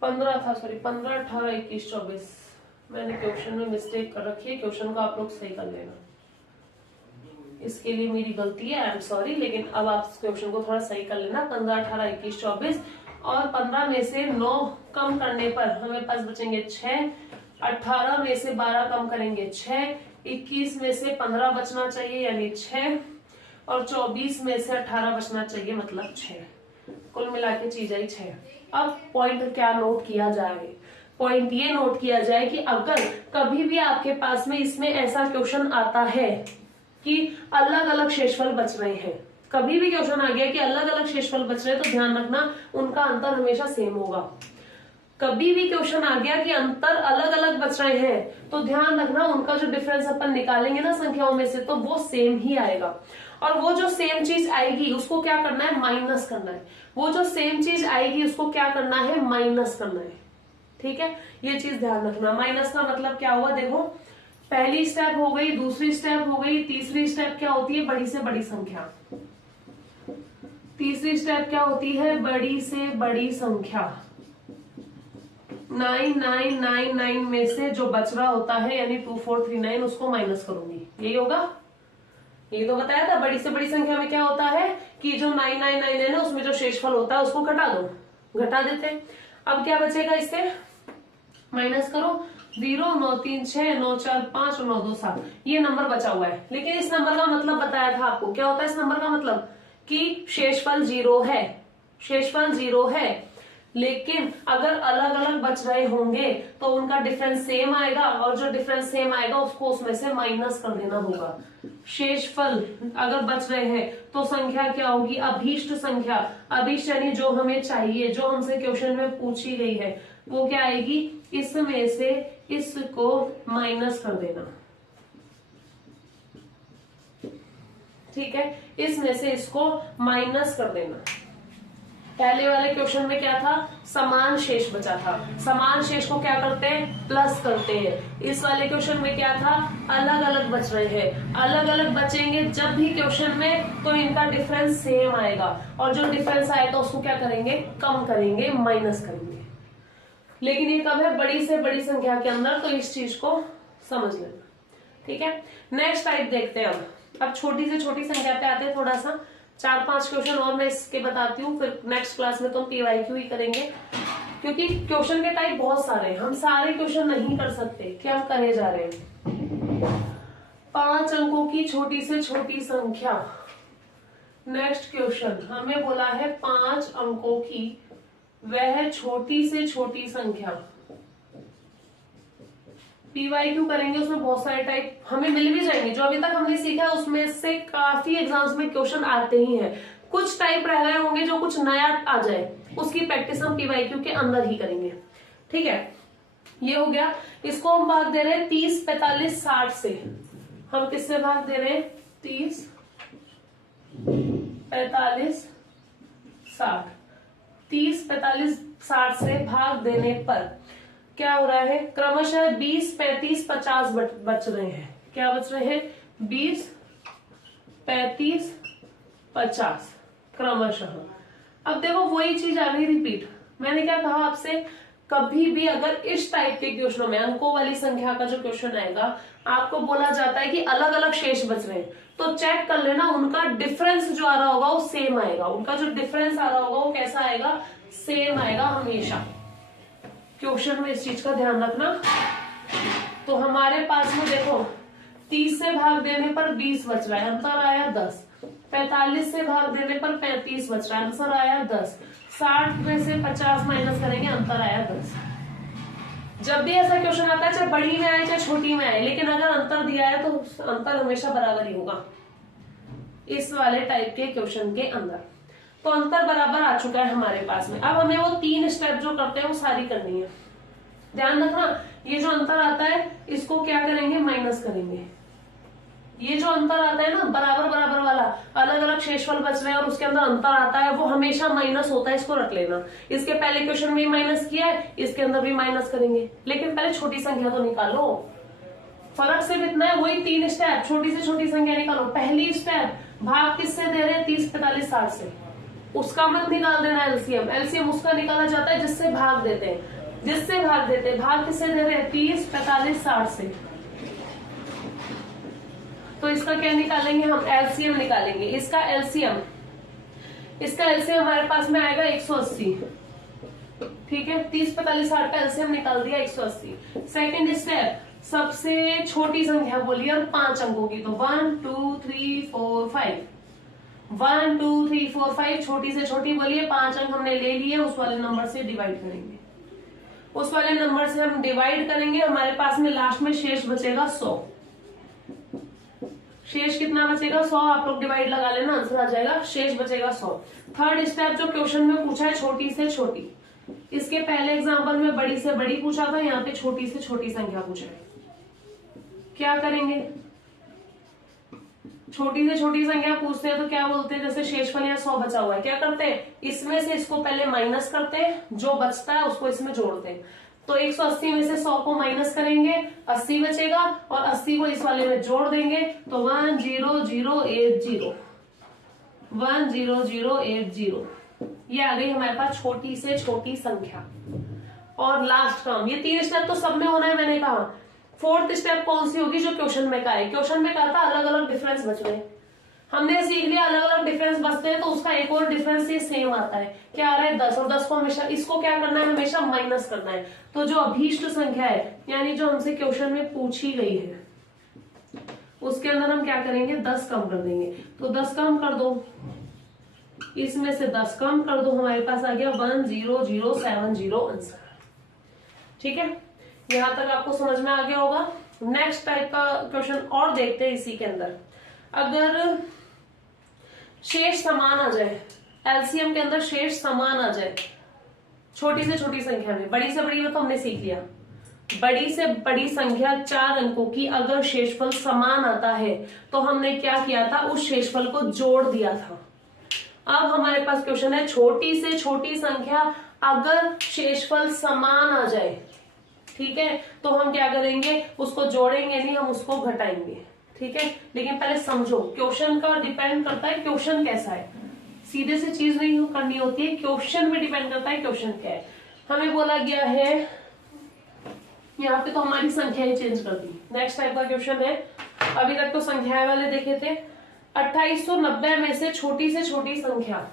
15 था, सॉरी 15, 18, 21, 24। मैंने क्वेश्चन में मिस्टेक कर रखी है, क्वेश्चन को आप लोग सही कर लेना, इसके लिए मेरी गलती है, आई एम सॉरी। लेकिन अब आप क्वेश्चन को थोड़ा सही कर लेना। 15, 18, 21, 24 और 15 में से 9 कम करने पर हमें पास बचेंगे 6, 18 में से 12 कम करेंगे 6, 21 में से 15 बचना चाहिए यानी 6 और 24 में से 18 बचना चाहिए मतलब 6। कुल मिला के चीज आई 6। अब पॉइंट क्या नोट किया जाए, पॉइंट ये नोट किया जाए कि अगर कभी भी आपके पास में इसमें ऐसा क्वेश्चन आता है कि अलग अलग शेषफल बच रहे हैं, कभी भी क्वेश्चन आ गया कि अलग अलग शेषफल बच रहे हैं, तो ध्यान रखना उनका अंतर हमेशा सेम होगा। कभी भी क्वेश्चन आ गया कि अंतर अलग अलग बच रहे हैं तो ध्यान रखना उनका जो डिफरेंस अपन निकालेंगे ना संख्याओं में से, तो वो सेम ही आएगा। और वो जो सेम चीज आएगी उसको क्या करना है माइनस करना है। वो जो सेम चीज आएगी उसको क्या करना है माइनस करना है, ठीक है। ये चीज ध्यान रखना। माइनस का मतलब क्या हुआ, देखो पहली स्टेप हो गई, दूसरी स्टेप हो गई, तीसरी स्टेप क्या होती है बड़ी से बड़ी संख्या। तीसरी स्टेप क्या होती है बड़ी से बड़ी संख्या। 9999 में से जो बच रहा होता है यानी 2439 उसको माइनस करूंगी, यही होगा। ये तो बताया था बड़ी से बड़ी संख्या में क्या होता है कि जो 999 है ना उसमें जो शेषफल होता है उसको घटा दो, घटा देते हैं। अब क्या बचेगा इससे माइनस करो, 0, 9, 3, 6, 9, 4, 5 और 9, 2, 7 ये नंबर बचा हुआ है। लेकिन इस नंबर का मतलब बताया था आपको, क्या होता है इस नंबर का मतलब कि शेषफल 0 है, शेषफल 0 है। लेकिन अगर अलग अलग बच रहे होंगे तो उनका डिफरेंस सेम आएगा और जो डिफरेंस सेम आएगा उसको उसमें से माइनस कर देना होगा। शेषफल अगर बच रहे हैं तो संख्या क्या होगी अभीष्ट संख्या। अभीष्ट यानी जो हमें चाहिए, जो हमसे क्वेश्चन में पूछी गई है वो क्या आएगी, इसमें से इसको माइनस कर देना, ठीक है। इसमें से इसको माइनस कर देना। पहले वाले क्वेश्चन में क्या था समान शेष बचा था, समान शेष को क्या करते हैं प्लस करते हैं। इस वाले क्वेश्चन में क्या था अलग अलग बच रहे हैं, अलग अलग बचेंगे जब भी क्वेश्चन में तो इनका डिफरेंस सेम आएगा और जो डिफरेंस आएगा उसको क्या करेंगे कम करेंगे, माइनस करेंगे। लेकिन ये कब है बड़ी से बड़ी संख्या के अंदर, तो इस चीज को समझ लेना, ठीक है। नेक्स्ट टाइप देखते हैं। अब छोटी से छोटी संख्या पे आते हैं, थोड़ा सा 4-5 क्वेश्चन और मैं इसके बताती हूँ, फिर नेक्स्ट क्लास में तो हम पीवाईक्यू ही करेंगे क्योंकि क्वेश्चन के टाइप बहुत सारे हैं, हम सारे क्वेश्चन नहीं कर सकते कि हम करे जा रहे हैं। 5 अंकों की छोटी से छोटी संख्या। नेक्स्ट क्वेश्चन हमें बोला है 5 अंकों की वह छोटी से छोटी संख्या। पीवाईक्यू करेंगे, उसमें बहुत सारे टाइप हमें मिल भी जाएंगे। जो अभी तक हमने सीखा है उसमें से काफी एग्जाम्स में क्वेश्चन आते ही हैं। कुछ टाइप रह गए होंगे जो कुछ नया आ जाए, उसकी प्रैक्टिस हम पीवाईक्यू के अंदर ही करेंगे, ठीक है। ये हो गया। इसको हम भाग दे रहे हैं 30, 45, 60 से। हम किससे भाग दे रहे हैं 30, 45, 60। 30, 45, 60 से भाग देने पर क्या हो रहा है क्रमशः 20, 35, 50 बच रहे हैं। क्या बच रहे हैं 20, 35, 50 क्रमशः। अब देखो वही चीज आ गई रिपीट। मैंने क्या कहा आपसे, कभी भी अगर इस टाइप के क्वेश्चनों में अंकों वाली संख्या का जो क्वेश्चन आएगा आपको बोला जाता है कि अलग अलग शेष बच रहे हैं, तो चेक कर लेना उनका डिफरेंस जो आ रहा होगा वो सेम आएगा। उनका जो डिफरेंस आ रहा होगा वो कैसा आएगा सेम आएगा हमेशा। क्वेश्चन में इस चीज का ध्यान रखना। तो हमारे पास में देखो 30 से भाग देने पर 20 बच रहा है, आंसर आया 10। 45 से भाग देने पर 35 बच रहा है, आंसर आया 10। 60 में से 50 माइनस करेंगे, आंसर आया 10। जब भी ऐसा क्वेश्चन आता है, चाहे बड़ी में आए चाहे छोटी में आए, लेकिन अगर अंतर दिया है तो अंतर हमेशा बराबर ही होगा इस वाले टाइप के क्वेश्चन के अंदर। तो अंतर बराबर आ चुका है हमारे पास में। अब हमें वो 3 स्टेप जो करते हैं वो सारी करनी है। ध्यान रखना, ये जो अंतर आता है इसको क्या करेंगे, माइनस करेंगे। ये जो अंतर आता है ना बराबर बराबर वाला, अलग अलग शेषफल बच रहे हैं और उसके अंदर अंतर आता है, वो हमेशा माइनस होता है, इसको रख लेना। इसके पहले क्वेश्चन में माइनस किया है, इसके अंदर भी माइनस करेंगे, लेकिन पहले छोटी संख्या तो निकालो। फर्क सिर्फ इतना है, वही 3 स्टेप, छोटी से छोटी संख्या निकालो। पहली स्टेप, भाग किससे दे रहे हैं, 30, 45, 60 से, उसका मत निकाल देना एलसीएम। एलसीएम उसका निकाला जाता है जिससे भाग देते हैं, जिससे भाग देते हैं। भाग किससे दे रहे हैं, 30, 45, 60 से। तो इसका क्या निकालेंगे हम, एलसीएम निकालेंगे। इसका एलसीएम हमारे पास में आएगा 180। ठीक है, 30, 45, 60 का एलसीएम निकाल दिया 180। सेकंड स्टेप, सबसे छोटी संख्या बोलिए और 5 अंकों की, तो 1 2 3 4 5। 1 2 3 4 5, छोटी से छोटी बोलिए, 5 अंक हमने ले लिए, उस वाले नंबर से डिवाइड करेंगे। उस वाले नंबर से हम डिवाइड करेंगे, हमारे पास में लास्ट में शेष बचेगा 100। शेष कितना बचेगा, 100। आप लोग डिवाइड लगा लेना, आंसर आ जाएगा, शेष बचेगा 100। थर्ड स्टेप जो क्वेश्चन में पूछा है, छोटी से छोटी। इसके पहले एग्जांपल में बड़ी से बड़ी पूछा था, यहाँ पे छोटी से छोटी संख्या पूछा है। क्या करेंगे, छोटी से छोटी संख्या पूछते हैं तो क्या बोलते हैं, जैसे शेषफल यहाँ 100 बचा हुआ है, क्या करते हैं, इसमें से इसको पहले माइनस करते हैं, जो बचता है उसको इसमें जोड़ते हैं। तो 180 में से 100 को माइनस करेंगे, 80 बचेगा, और 80 को इस वाले में जोड़ देंगे, तो 10080, 10080। ये आ गई हमारे पास छोटी से छोटी संख्या। और लास्ट टर्म, ये 3 स्टेप तो सब में होना है, मैंने कहा। फोर्थ स्टेप कौन सी होगी, जो क्वेश्चन में का है। क्वेश्चन में कहा था अलग अलग डिफरेंस बच रहे, हमने सीख लिया अलग अलग डिफरेंस बचते हैं, तो उसका एक और डिफरेंस ये सेम आता है, क्या आ रहा है, 10। और 10 को हमेशा, इसको क्या करना है, हमेशा माइनस करना है। तो जो अभीष्ट संख्या है, यानी जो हमसे क्वेश्चन में पूछी गई है, उसके अंदर हम क्या करेंगे, 10 कम कर देंगे। तो 10 कम कर दो, इसमें से 10 कम कर दो, हमारे पास आ गया 10070 आंसर। ठीक है, यहां तक आपको समझ में आ गया होगा। नेक्स्ट टाइप का क्वेश्चन और देखते हैं इसी के अंदर। अगर शेष समान आ जाए, एलसीएम के अंदर शेष समान आ जाए छोटी से छोटी संख्या में, बड़ी से बड़ी में तो हमने सीख लिया, बड़ी से बड़ी संख्या 4 अंकों की अगर शेषफल समान आता है, तो हमने क्या किया था, उस शेषफल को जोड़ दिया था। अब हमारे पास क्वेश्चन है, छोटी से छोटी संख्या अगर शेषफल समान आ जाए, ठीक है, तो हम क्या करेंगे, उसको जोड़ेंगे नहीं, हम उसको घटाएंगे। ठीक है, लेकिन पहले समझो, क्वेश्चन का डिपेंड करता है क्वेश्चन कैसा है, सीधे से चीज नहीं करनी होती है, क्वेश्चन पे डिपेंड करता है क्वेश्चन क्या है। हमें बोला गया है, यहाँ पे तो हमारी संख्या ही चेंज कर दी। नेक्स्ट टाइप का क्वेश्चन है, अभी तक तो संख्याएं वाले देखे थे। 2890 में से छोटी संख्या,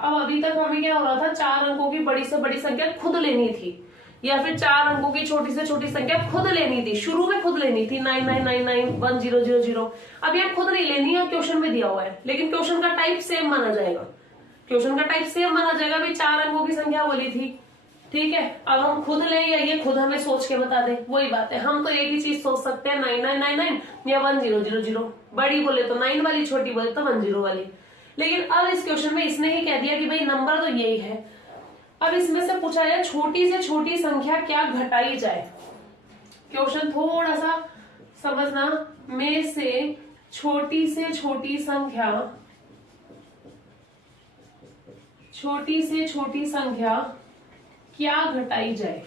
अब अभी तक हमें क्या हो रहा था, 4 अंकों की बड़ी से बड़ी संख्या खुद लेनी थी, या फिर 4 अंकों की छोटी से छोटी संख्या खुद लेनी थी, शुरू में खुद लेनी थी, 99991000। अब ये खुद नहीं लेनी है, क्वेश्चन में दिया हुआ है, लेकिन क्वेश्चन का टाइप सेम माना जाएगा, क्वेश्चन का टाइप सेम माना जाएगा, भाई 4 अंकों की संख्या बोली थी। ठीक है, अब हम खुद लें या ये खुद हमें सोच के बता दे, वही बात है। हम तो एक ही चीज सोच सकते हैं, 9999 या 1000। बड़ी बोले तो 9 वाली, छोटी बोले तो 10 वाली। लेकिन अब इस क्वेश्चन में इसने ही कह दिया कि भाई नंबर तो यही है। अब इसमें से पूछा है, छोटी से छोटी संख्या क्या घटाई जाए। क्वेश्चन थोड़ा सा समझना, में से छोटी संख्या क्या घटाई जाए,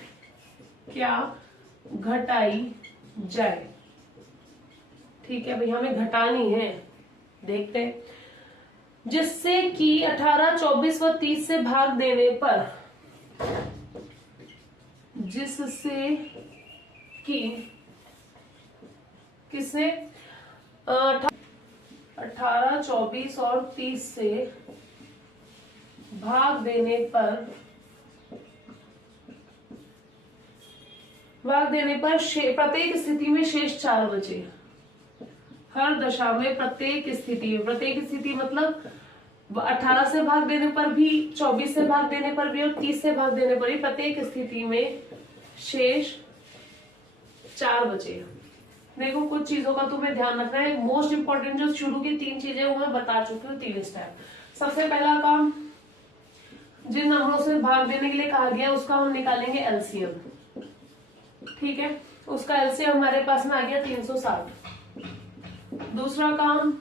ठीक है भाई, हमें घटानी है। देखते हैं, जिससे कि 18, 24 व 30 से भाग देने पर, जिससे कि किससे, 18, 24 और 30 से भाग देने पर भाग देने पर प्रत्येक स्थिति में शेष 4 बचे। हर दशा में प्रत्येक स्थिति मतलब 18 से भाग देने पर भी, 24 से भाग देने पर भी और 30 से भाग देने पर भी प्रत्येक स्थिति में शेष 4 बचे। देखो कुछ चीजों का तुम्हें ध्यान रखना है। मोस्ट इंपोर्टेंट जो शुरू की 3 चीजें वो मैं बता चुकी हूँ 3 स्टेप। सबसे पहला काम, जिन नंबरों से भाग देने के लिए कहा गया उसका हम निकालेंगे एलसीएम। ठीक है, उसका एलसीएम हमारे पास में आ गया 360। दूसरा काम,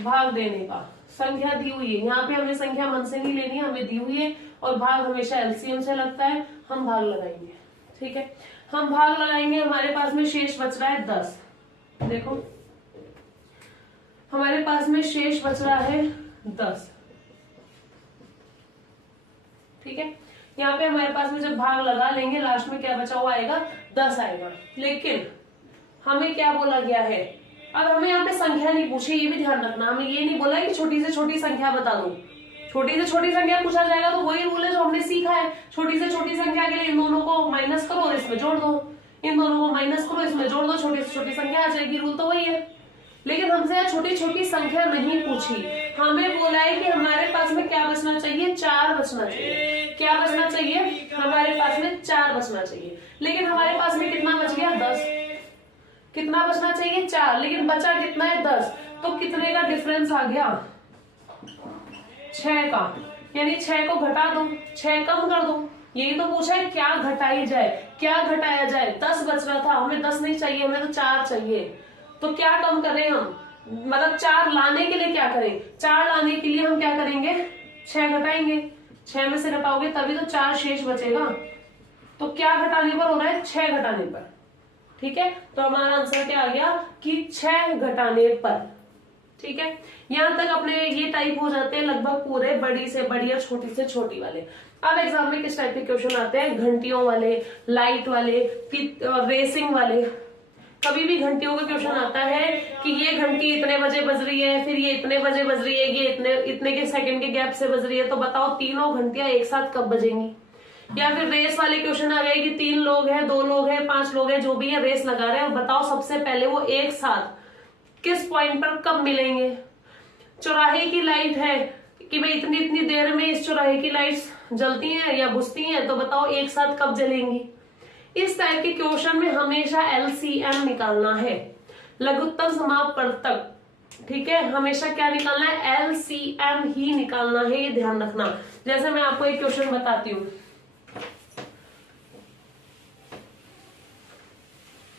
भाग देने का, संख्या दी हुई है, यहाँ पे हमें संख्या मन से नहीं लेनी है, हमें दी हुई है और भाग हमेशा एलसीएम से लगता है, हम भाग लगाएंगे। ठीक है, हम भाग लगाएंगे, हमारे पास में शेष बच रहा है 10। देखो हमारे पास में शेष बच रहा है 10। ठीक है, यहाँ पे हमारे पास में जब भाग लगा लेंगे लास्ट में क्या बचा हुआ आएगा, 10 आएगा। लेकिन हमें क्या बोला गया है, अब हमें यहाँ पे संख्या नहीं पूछी, ये भी ध्यान रखना। हमें ये नहीं बोला कि छोटी से छोटी संख्या बता दो। छोटी से छोटी संख्या पूछा जाएगा तो वही रूल है जो हमने सीखा है, छोटी से छोटी संख्या के लिए इन दोनों को माइनस करो और इसमें जोड़ दो, इन दोनों को माइनस करो इसमें जोड़ दो, छोटी से छोटी संख्या आ जाएगी। रूल तो वही है। लेकिन हमसे छोटी छोटी संख्या नहीं पूछी, हमें बोला है कि हमारे पास में क्या बचना चाहिए, 4 बचना चाहिए। क्या बचना चाहिए, हमारे पास में 4 बचना चाहिए। लेकिन हमारे पास में कितना बच गया, 10। कितना बचना चाहिए, 4, लेकिन बचा कितना है, 10। तो कितने का डिफरेंस आ गया, 6 का। यानी 6 को घटा दो, 6 कम कर दो। यही तो पूछा है, क्या घटाई जाए, क्या घटाया जाए। 10 बच रहा था, हमें 10 नहीं चाहिए, हमें तो 4 चाहिए। तो क्या कम करें हम, मतलब 4 लाने के लिए क्या करें, 4 लाने के लिए हम क्या करेंगे, 6 घटाएंगे। 6 में से घटाओगे तभी तो 4 शेष बचेगा। तो क्या घटाने पर हो रहा है, 6 घटाने पर। ठीक है, तो हमारा आंसर क्या आ गया कि 6 घटाने पर। ठीक है, यहां तक अपने ये टाइप हो जाते हैं लगभग पूरे, बड़ी से बड़ी और छोटी से छोटी वाले। अब एग्जाम में किस टाइप के क्वेश्चन आते हैं, घंटियों वाले, लाइट वाले, रेसिंग वाले। कभी भी घंटियों का क्वेश्चन आता है कि ये घंटी इतने बजे बज रही है, फिर ये इतने बजे बज रही है, ये इतने के सेकंड के गैप से बज रही है, तो बताओ तीनों घंटियां एक साथ कब बजेंगी। या फिर रेस वाले क्वेश्चन आ गए कि 3 लोग हैं, 2 लोग हैं, 5 लोग हैं, जो भी है रेस लगा रहे हैं, बताओ सबसे पहले वो एक साथ किस पॉइंट पर कब मिलेंगे। चौराहे की लाइट है कि भाई इतनी इतनी देर में इस चौराहे की लाइट्स जलती हैं या बुझती हैं, तो बताओ एक साथ कब जलेंगी। इस टाइप के क्वेश्चन में हमेशा एलसीएम निकालना है, लघुत्तम समापवर्तक। ठीक है, हमेशा क्या निकालना है, एलसीएम ही निकालना है, ये ध्यान रखना। जैसे मैं आपको एक क्वेश्चन बताती हूँ,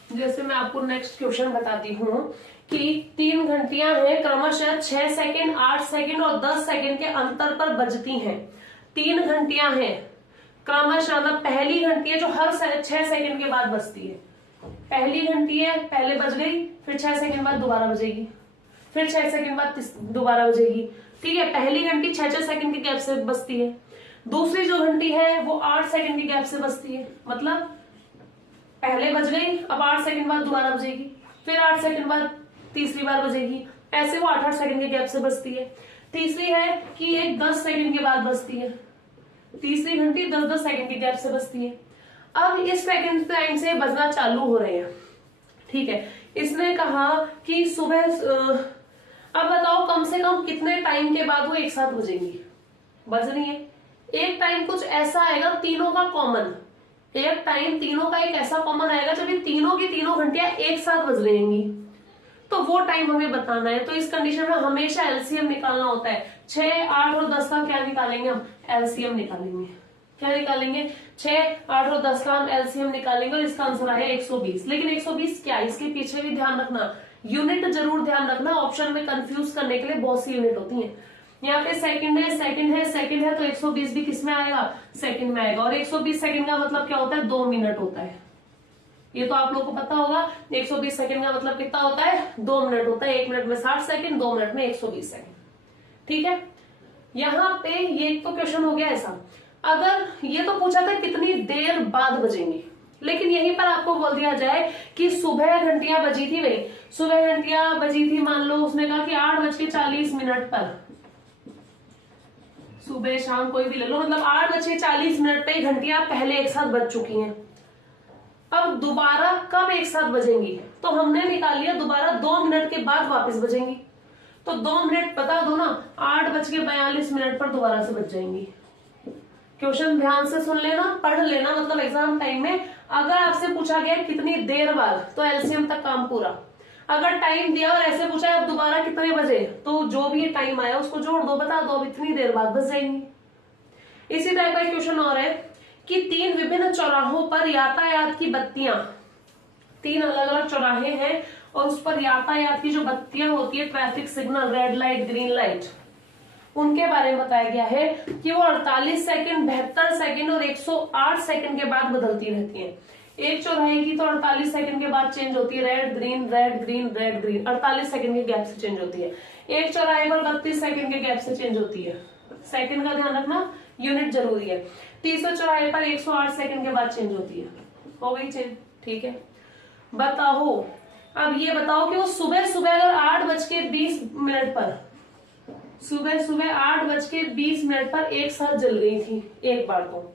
जैसे मैं आपको नेक्स्ट क्वेश्चन बताती हूँ कि 3 घंटियां हैं, क्रमशः 6 सेकंड, 8 सेकंड और 10 सेकंड के अंतर पर बजती हैं। 3 घंटियां हैं, क्रमशः, मतलब पहली घंटी है जो हर 6 सेकंड के बाद बजती है। पहली घंटी है, पहले बज गई, फिर 6 सेकंड बाद दोबारा बजेगी, फिर 6 सेकंड बाद दोबारा बजेगी। ठीक है, पहली घंटी 6-6 सेकंड के गैप से बजती है। दूसरी जो घंटी है वो 8 सेकंड के गैप से बजती है, मतलब पहले बज गई, अब 8 सेकंड बाद दोबारा बजेगी, फिर 8 सेकंड बाद तीसरी बार बजेगी। ऐसे वो 8-8 सेकंड के गैप से बजती है। तीसरी है कि एक 10 सेकंड के बाद बजती है, तीसरी घंटी 10-10 सेकंड के गैप से बजती है। अब इस सेकंड टाइम से बजना चालू हो रहे हैं। ठीक है, इसने कहा कि सुबह, अब बताओ कम से कम कितने टाइम के बाद वो एक साथ बजेंगी, बज रही है। एक टाइम कुछ ऐसा आएगा तीनों का कॉमन, एक टाइम तीनों का एक ऐसा कॉमन आएगा जब ये तीनों की तीनों घंटियां एक साथ बज रहेंगी, तो वो टाइम हमें बताना है। तो इस कंडीशन में हमेशा एलसीएम निकालना होता है। 6, 8 और 10 का क्या निकालेंगे हम, एलसीएम निकालेंगे। क्या निकालेंगे, 6, 8 और 10 का हम एलसीएम निकालेंगे और इसका आंसर आया 120। लेकिन 120 क्या, इसके पीछे भी ध्यान रखना, यूनिट जरूर ध्यान रखना। ऑप्शन में कंफ्यूज करने के लिए बहुत सी यूनिट होती है। यहाँ पे सेकंड है, सेकंड है, सेकंड है, तो 120 भी किस में आएगा, सेकंड में आएगा। और 120 सेकंड का मतलब क्या होता है, 2 मिनट होता है। ये तो आप लोगों को पता होगा। 120 सेकंड का मतलब कितना होता है, 2 मिनट होता है। 1 मिनट में 60 सेकंड, 2 मिनट में 120 सेकंड। ठीक है, यहाँ पे ये तो क्वेश्चन हो गया ऐसा। अगर ये तो पूछा था कितनी देर बाद बजेंगे, लेकिन यहीं पर आपको बोल दिया जाए कि सुबह घंटियां बजी थी, भाई सुबह घंटियां बजी थी, मान लो उसने कहा कि 8:40 पर, सुबह शाम कोई भी ले लो, मतलब 8:40 पे घंटियां पहले एक साथ बज चुकी हैं। अब दोबारा कब एक साथ बजेंगी, तो हमने निकाल लिया दोबारा 2 मिनट के बाद वापस बजेंगी। तो 2 मिनट बता दो ना, 8:42 पर दोबारा से बज जाएंगी। क्वेश्चन ध्यान से सुन लेना, पढ़ लेना, मतलब एग्जाम टाइम में अगर आपसे पूछा गया कितनी देर बाद, तो एलसीएम तक काम पूरा। अगर टाइम दिया और ऐसे पूछा है अब दोबारा कितने बजे, तो जो भी टाइम आया उसको जोड़ दो, बता दो अब इतनी देर बाद बज जाएंगी। इसी टाइप का क्वेश्चन और है कि 3 विभिन्न चौराहों पर यातायात की बत्तियां, 3 अलग अलग चौराहे हैं और उस पर यातायात की जो बत्तियां होती है, traffic signal, red light, green light, उनके बारे में बताया गया है कि वो 48 सेकंड, 72 सेकंड और 108 सेकंड के बाद बदलती रहती हैं। एक चौराहे की तो 48 सेकंड के बाद चेंज होती है, red green red green red green, 48 second के गैप से चेंज होती है। एक चौराहे पर 32 सेकंड के गैप से चेंज होती है। सेकंड का ध्यान रखना, यूनिट जरूरी है। तीसरे चौराहे पर 108 सेकंड के बाद चेंज होती है। हो गई चेंज, ठीक है। बताओ, अब ये बताओ कि वो सुबह सुबह अगर 8:20 पर, सुबह सुबह 8:20 पर एक साथ जल गई थी एक बार तो,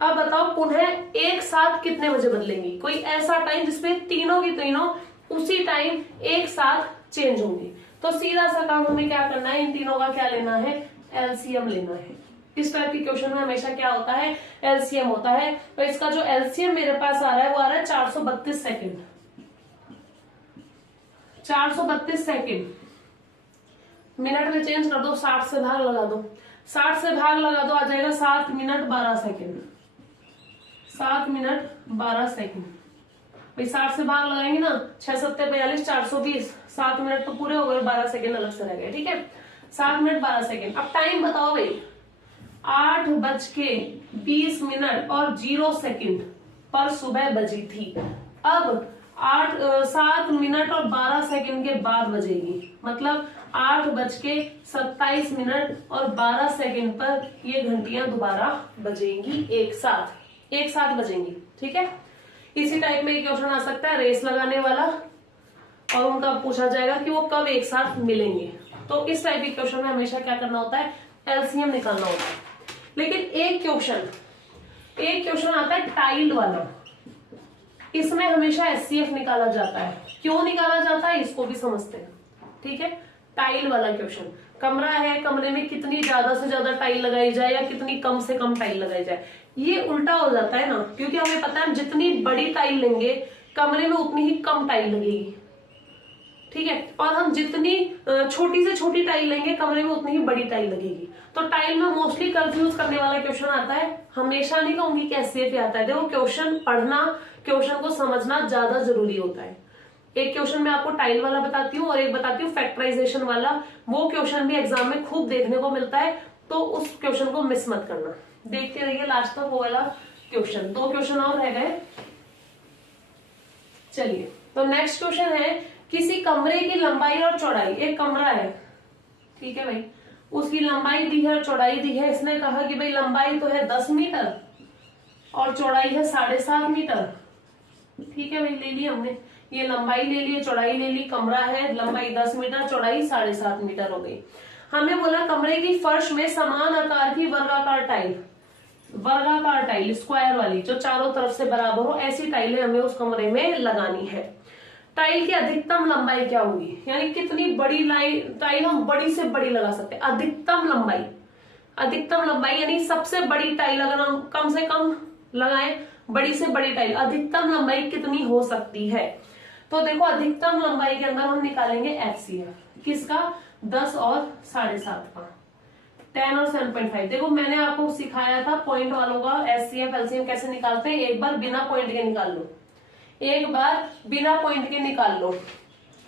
अब बताओ पुनः एक साथ कितने बजे बदलेंगी। कोई ऐसा टाइम जिसमें तीनों की तीनों उसी टाइम एक साथ चेंज होंगी। तो सीधा सा काम हमें क्या करना है, इन तीनों का क्या लेना है, एलसीएम लेना है। इस टाइप के क्वेश्चन में हमेशा क्या होता है, एलसीएम होता है। तो इसका जो एलसीएम मेरे पास आ रहा है वो आ रहा है 432 सेकेंड। 432 सेकेंड मिनट में चेंज कर दो, 60 से भाग लगा दो, 60 से भाग लगा दो, आ जाएगा 7 मिनट 12 सेकेंड। 7 मिनट 12 सेकेंड भाई 60 से भाग लगाएंगे ना, 6 7 42 420, 7 मिनट तो पूरे हो गए, 12 सेकेंड अलग से रह गए, ठीक है। 7 मिनट 12 सेकेंड। अब टाइम बताओ भाई, 8:20 और 0 सेकेंड पर सुबह बजी थी। अब 7 मिनट और 12 सेकेंड के बाद बजेगी, मतलब 8:27 और 12 सेकेंड पर ये घंटियां दोबारा बजेंगी, एक साथ बजेंगी, ठीक है। इसी टाइप में एक क्वेश्चन आ सकता है रेस लगाने वाला, और उनका पूछा जाएगा कि वो कब एक साथ मिलेंगे। तो इस टाइप के क्वेश्चन में हमेशा क्या करना होता है, एलसीएम निकालना होता है। लेकिन एक क्वेश्चन आता है टाइल वाला, इसमें हमेशा एचसीएफ निकाला जाता है। क्यों निकाला जाता है इसको भी समझते हैं, ठीक है। टाइल वाला क्वेश्चन, कमरा है, कमरे में कितनी ज्यादा से ज्यादा टाइल लगाई जाए या कितनी कम से कम टाइल लगाई जाए, ये उल्टा हो जाता है ना, क्योंकि हमें पता है जितनी बड़ी टाइल लेंगे कमरे में उतनी ही कम टाइल लगेगी, ठीक है। और हम जितनी छोटी से छोटी टाइल लेंगे कमरे में उतनी ही बड़ी टाइल लगेगी। तो टाइल में मोस्टली कंफ्यूज करने वाला क्वेश्चन आता है, हमेशा नहीं कहूंगी कि एचसीएफ आता है। देखो क्वेश्चन पढ़ना, क्वेश्चन को समझना ज्यादा जरूरी होता है। एक क्वेश्चन मैं आपको टाइल वाला बताती हूँ और एक बताती हूँ फैक्टराइजेशन वाला। वो क्वेश्चन भी एग्जाम में खूब देखने को मिलता है, तो उस क्वेश्चन को मिस मत करना। देखते रहिए लास्ट तक वो वाला क्वेश्चन। 2 क्वेश्चन और रह गए। चलिए, तो नेक्स्ट क्वेश्चन है, किसी कमरे की लंबाई और चौड़ाई, एक कमरा है, ठीक है भाई, उसकी लंबाई दी है और चौड़ाई दी है। इसने कहा कि भाई लंबाई तो है 10 मीटर और चौड़ाई है 7.5 मीटर, ठीक है भाई, ले ली हमने, ये लंबाई ले ली, चौड़ाई ले ली। कमरा है, लंबाई 10 मीटर, चौड़ाई 7.5 मीटर हो गई। हमें बोला कमरे की फर्श में समान आकार की वर्गाकार टाइल स्क्वायर वाली, जो चारों तरफ से बराबर हो, ऐसी टाइलें हमें उस कमरे में लगानी है। टाइल की अधिकतम लंबाई क्या होगी, यानी कितनी बड़ी टाइल हम बड़ी से बड़ी लगा सकते हैं। अधिकतम लंबाई यानी सबसे बड़ी टाइल अगर हम कम से कम लगाएं, बड़ी से बड़ी टाइल, अधिकतम लंबाई कितनी हो सकती है। तो देखो अधिकतम लंबाई के अंदर हम निकालेंगे एचसीएफ, किसका, 10 और 7.5 का, 10 और 7.5। देखो मैंने आपको सिखाया था पॉइंट वालों का एचसीएफ एलसीएम कैसे निकालते हैं। एक बार बिना पॉइंट के निकाल लो,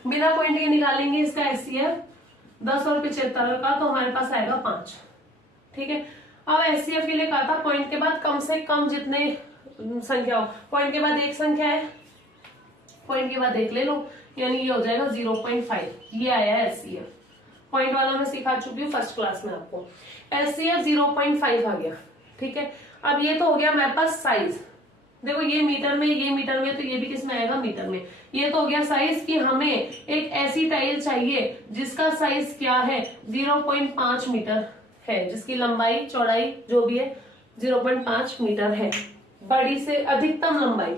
बिना पॉइंट के निकालेंगे इसका एचसीएफ 10 और 75 का, तो हमारे पास आएगा 5, ठीक है। अब एचसीएफ के लिए कहा था पॉइंट के बाद कम से कम जितने संख्या हो, पॉइंट के बाद एक संख्या है, पॉइंट के बाद एक ले लो, यानी ये हो जाएगा 0.5, ये आया है एचसीएफ। पॉइंट वाला मैं सिखा चुकी हूँ फर्स्ट क्लास में आपको। एचसीएफ 0.5 आ गया, ठीक है। अब ये तो हो गया मेरे पास साइज, देखो ये मीटर में, तो ये भी किस में आएगा, मीटर में। ये तो हो गया साइज कि हमें एक ऐसी टाइल चाहिए जिसका साइज क्या है, 0.5 मीटर है, जिसकी लंबाई चौड़ाई जो भी है 0.5 मीटर है। बड़ी से अधिकतम लंबाई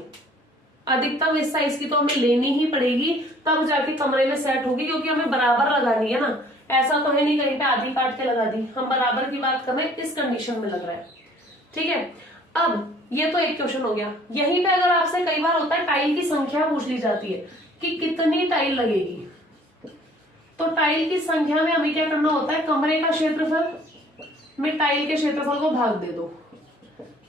अधिकतम इस साइज की तो हमें लेनी ही पड़ेगी, तब जाके कमरे में सेट होगी, क्योंकि हमें बराबर लगानी है ना। ऐसा तो है नहीं कहीं पे आधी काट के लगा दी, हम बराबर की बात कर रहे हैं, इस कंडीशन में लग रहा है। ठीक है, अब ये तो एक क्वेश्चन हो गया। यहीं पे अगर आपसे कई बार होता है टाइल की संख्या पूछ ली जाती है कि कितनी टाइल लगेगी, तो टाइल की संख्या में हमें क्या करना होता है, कमरे का क्षेत्रफल में टाइल के क्षेत्रफल को भाग दे दो,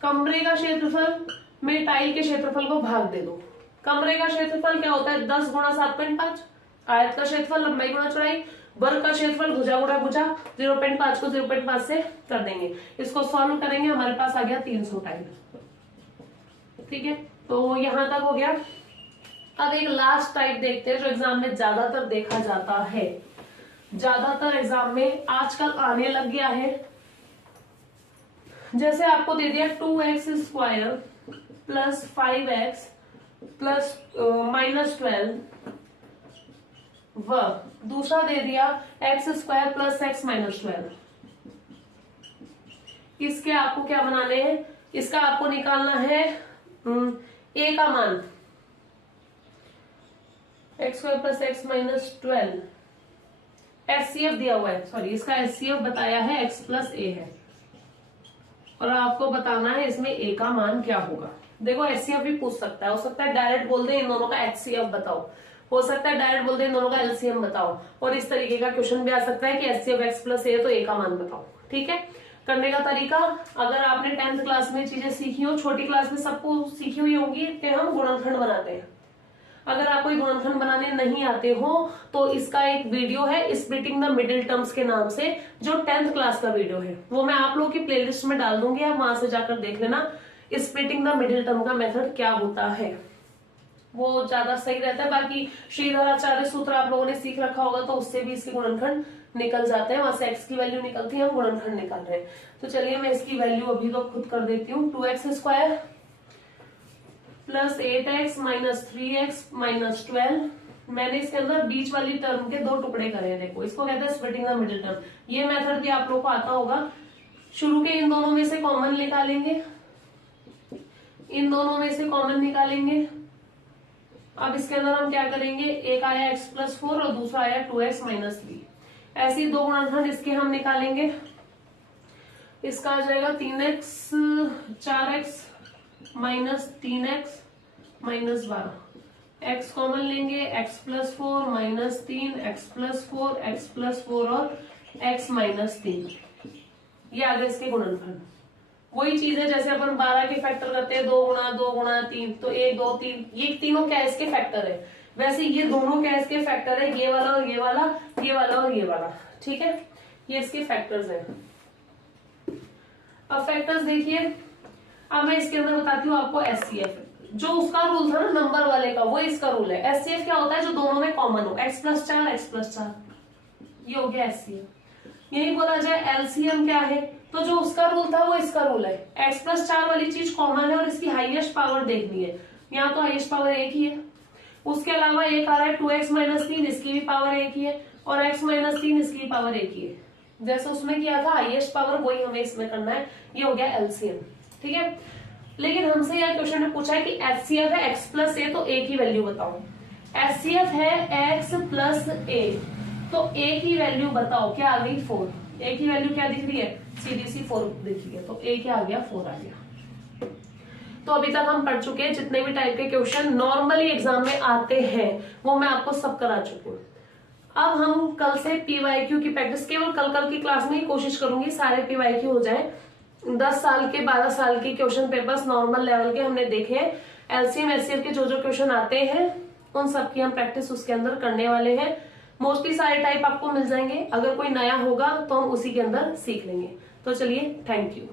कमरे का क्षेत्रफल में टाइल के क्षेत्रफल को भाग दे दो। कमरे का क्षेत्रफल क्या होता है, 10 गुणा 7.5, आयत का क्षेत्रफल लंबाई गुणा चौड़ाई, वर्ग का क्षेत्रफल भुजा गुणा भुजा, 0.5 को 0.5 से कर देंगे। इसको सॉल्व करेंगे, हमारे पास आ गया 300 टाइल। ठीक है, तो यहां तक हो गया। अब एक लास्ट टाइप देखते हैं जो एग्जाम में ज्यादातर देखा जाता है, ज्यादातर एग्जाम में आजकल आने लग गया है। जैसे आपको दे दिया 2x² प्लस 5x प्लस -12, व दूसरा दे दिया x² प्लस x -12। इसके आपको क्या बनाने हैं, इसका आपको निकालना है a का मान, x² प्लस x -12, HCF दिया हुआ है, सॉरी इसका HCF बताया है x प्लस a है, और आपको बताना है इसमें a का मान क्या होगा। देखो HCF भी पूछ सकता है, हो सकता है डायरेक्ट बोल दे इन दोनों का HCF बताओ, हो सकता है डायरेक्ट बोल दे इन दोनों का LCM बताओ, और इस तरीके का क्वेश्चन भी आ सकता है कि HCF x प्लस a तो a का मान बताओ। ठीक है, करने का तरीका, अगर आपने 10th क्लास में चीजें सीखी हो, छोटी क्लास में सबको सीखी हुई होंगी कि हम गुणनखंड बनाते हैं। अगर आपको गुणनखंड बनाने नहीं आते हो तो इसका एक वीडियो है स्प्लिटिंग द मिडिल टर्म्स के नाम से, जो 10th क्लास का वीडियो है, वो मैं आप लोगों की प्लेलिस्ट में डाल दूंगी, आप वहां से जाकर देख लेना स्प्लिटिंग द मिडिल टर्म का मेथड क्या होता है, वो ज्यादा सही रहता है। बाकी श्रीधराचार्य सूत्र आप लोगों ने सीख रखा होगा, तो उससे भी इसके गुणनखंड निकल जाते हैं, वहां से x की वैल्यू निकलती है, हम गुणनखंड निकाल रहे हैं। तो चलिए मैं इसकी वैल्यू अभी तो खुद कर देती हूँ, 2x² plus 8x minus 3x minus 12। मैंने इसके अंदर बीच वाली टर्म के 2 टुकड़े करे हैं, देखो इसको कहते हैं स्प्लिटिंग द मिडिल टर्म। ये मेथड भी आप लोगों को आता होगा। शुरू के इन दोनों में से कॉमन निकालेंगे, इन दोनों में से कॉमन निकालेंगे। अब इसके अंदर हम क्या करेंगे, एक आया x प्लस 4 और दूसरा आया 2x माइनस 3, ऐसे 2 गुणनखंड इसके हम निकालेंगे। इसका आ जाएगा 3x 4x minus 3x minus 12, x common लेंगे, x plus 4 minus 3, x plus 4, x plus 4 और x माइनस 3, ये आगे इसके गुणनखंड। वही चीज है जैसे अपन 12 के फैक्टर करते हैं, 2 गुणा 3, तो 1 2 3, ये तीनों क्या है इसके फैक्टर है, वैसे ये दोनों क्या इसके फैक्टर है, ये वाला और ये वाला, ये वाला और ये वाला। ठीक है, ये इसके फैक्टर्स हैं। अब फैक्टर्स देखिए, अब मैं इसके अंदर बताती हूँ आपको HCF, जो उसका रूल था ना नंबर वाले का, वो इसका रूल है। HCF क्या होता है, जो दोनों में कॉमन हो, x प्लस 4 x प्लस 4, ये हो गया HCF। यही बोला जाए LCM क्या है, तो जो उसका रूल था वो इसका रूल है, x प्लस 4 वाली चीज कॉमन है और इसकी हाईएस्ट पावर देखनी है, यहाँ तो हाईएस्ट पावर एक ही है। उसके अलावा एक आ रहा है 2x माइनस 3, इसकी भी पावर एक ही है, और x माइनस 3 इसकी भी पावर एक ही है। जैसे उसमें किया था हाईएस्ट पावर, वही हमें इसमें करना है, ये हो गया LCM। ठीक है, लेकिन हमसे यह क्वेश्चन ने पूछा है कि HCF है x प्लस a, तो a की वैल्यू बताओ। HCF है x प्लस a, तो a की वैल्यू बताओ, क्या आ गई 4। a की वैल्यू क्या दिख रही है, सीधी सी 4 दिख रही है, तो a क्या आ गया 4 आ गया। तो अभी तक हम पढ़ चुके हैं जितने भी टाइप के क्वेश्चन नॉर्मली एग्जाम में आते हैं, वो मैं आपको सब करा चुकी हूँ। अब हम कल से PYQ की प्रैक्टिस, केवल कल की क्लास में ही कोशिश करूंगी सारे PYQ हो जाए। 10 साल के 12 साल के क्वेश्चन पेपर्स नॉर्मल लेवल के हमने देखे, LCM HCF के जो क्वेश्चन आते हैं उन सब की हम प्रैक्टिस उसके अंदर करने वाले हैं। मोस्टली सारे टाइप आपको मिल जाएंगे, अगर कोई नया होगा तो हम उसी के अंदर सीख लेंगे। तो चलिए, थैंक यू।